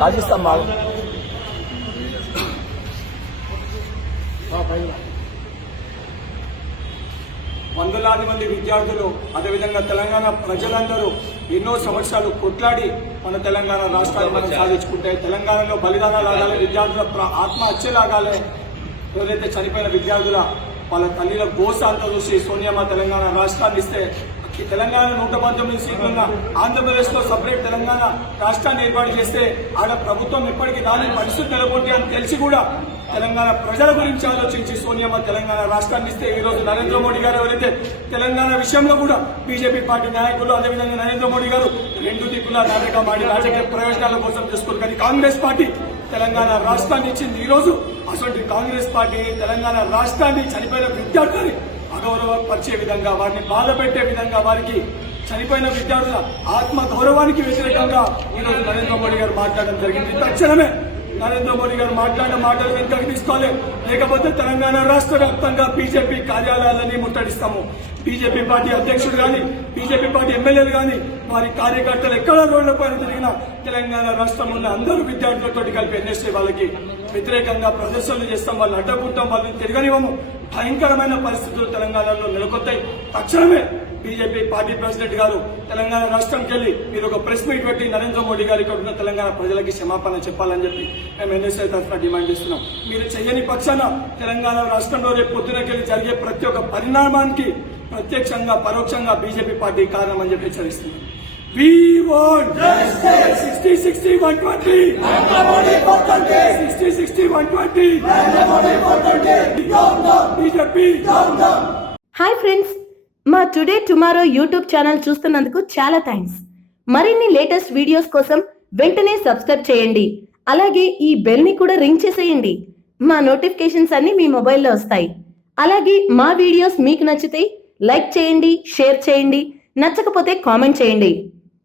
రాజిస్తాం బాగా. వందలాది మంది విద్యార్థులు అదేవిధంగా తెలంగాణ ప్రజలందరూ ఎన్నో సంవత్సరాలు కొట్లాడి మన తెలంగాణ రాష్ట్రాన్ని మనం సాధించుకుంటే తెలంగాణలో బలిదానాలు ఆగాలి, విద్యార్థుల ఆత్మహత్యలు ఆగాలి. ఎవరైతే చనిపోయిన విద్యార్థుల వాళ్ళ తల్లిల గోసాలతో చూసి సోనియమ్మ తెలంగాణ రాష్ట్రాన్ని ఇస్తే తెలంగాణ 119 సీట్లున్న ఆంధ్రప్రదేశ్ లో సపరేట్ తెలంగాణ రాష్ట్రాన్ని ఏర్పాటు చేస్తే ఆడ ప్రభుత్వం ఎప్పటికీ దాని పరిస్థితి నెలకొంటే అని తెలిసి కూడా తెలంగాణ ప్రజల గురించి ఆలోచించి సోనియమ్మ తెలంగాణ రాష్ట్రాన్ని ఇస్తే ఈ రోజు నరేంద్ర మోడీ గారు ఎవరైతే తెలంగాణ విషయంలో కూడా బీజేపీ పార్టీ నాయకులు అదేవిధంగా నరేంద్ర మోడీ గారు రెండు దిక్కుల నాటకం ఆడి రాజకీయ ప్రయోజనాల కోసం చేసుకున్నారు. కానీ కాంగ్రెస్ పార్టీ తెలంగాణ రాష్ట్రాన్ని ఇచ్చింది. ఈ రోజు అసలు కాంగ్రెస్ పార్టీ తెలంగాణ రాష్ట్రాన్ని చనిపోయిన విద్యార్థులని అగౌరవపరిచే విధంగా, వారిని బాధ పెట్టే విధంగా, వారికి చనిపోయిన విద్యార్థుల ఆత్మ గౌరవానికి వ్యతిరేకంగా ఈరోజు నరేంద్ర మోడీ గారు మాట్లాడడం జరిగింది. తక్షణమే నరేంద్ర మోడీ గారు మాట్లాడిన మాటలు వెనుకకు తీసుకోవాలి, లేకపోతే తెలంగాణ రాష్ట్ర వ్యాప్తంగా బీజేపీ కార్యాలయాలని ముట్టడిస్తాము. బీజేపీ పార్టీ అధ్యక్షుడు కానీ, బీజేపీ పార్టీ ఎమ్మెల్యేలు కానీ, వారి కార్యకర్తలు ఎక్కడ రోడ్ల పైన తిరిగినా తెలంగాణ రాష్ట్రంలో ఉన్న అందరూ విద్యార్థులతో కలిపి ఎన్ఎస్ఏ వాళ్ళకి వ్యతిరేకంగా ప్రదర్శనలు చేస్తాం, వాళ్ళని అడ్డకుంటాం, వాళ్ళని తిరగనివ్వము. భయంకరమైన పరిస్థితులు తెలంగాణలో నెలకొత్తాయి. తక్షణమే బీజేపీ పార్టీ ప్రెసిడెంట్ గారు తెలంగాణ రాష్ట్రానికి వెళ్లి మీరు ఒక ప్రెస్ మీట్ పెట్టి నరేంద్ర మోడీ గారి ఇక్కడ ఉన్న తెలంగాణ ప్రజలకి క్షమాపణ చెప్పాలని చెప్పి మేము ఎన్ఎస్ఐ తరఫున డిమాండ్ చేస్తున్నాం. మీరు చెయ్యని పక్షాన తెలంగాణ రాష్ట్రంలో రేపు పొద్దునకెళ్లి జరిగే ప్రతి ఒక్క పరిణామానికి ప్రత్యక్షంగా పరోక్షంగా బీజేపీ పార్టీ కారణం అని చెప్పి హెచ్చరిస్తున్నాం. We want 60-60-120. 60-60-120. BJP. Hi friends, మా టుడే టుమారో యూట్యూబ్ ఛానల్ చూస్తున్నందుకు చాలా థ్యాంక్స్. మరిన్ని లేటెస్ట్ వీడియోస్ కోసం వెంటనే సబ్స్క్రైబ్ చేయండి. అలాగే ఈ బెల్ ని కూడా రింగ్ చేసేయండి. మా నోటిఫికేషన్స్ అన్ని మీ మొబైల్లో వస్తాయి. అలాగే మా వీడియోస్ మీకు నచ్చితే లైక్ చేయండి, షేర్ చేయండి, నచ్చకపోతే కామెంట్ చేయండి.